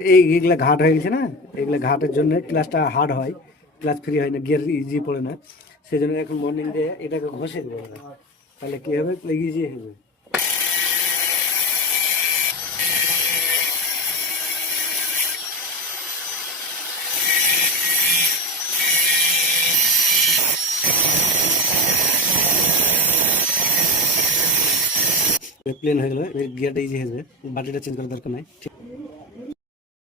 এইগুলা ঘাট হয়ে গেছে না, এগুলা ঘাটের জন্য ক্লাসটা হার্ড হয়, ক্লাস ফ্রি হয় না, গিয়ার ইজি পড়ে না। সেই জন্য এখন মর্নিং দিয়ে এটাকে ঘষে দেবো আমরা। তাহলে কি হবে, ইজি হবে। প্লেন হয়ে গেলে গিয়ারটা ইজি হয়ে যাবে, বাটিটা চেঞ্জ করার দরকার নাই।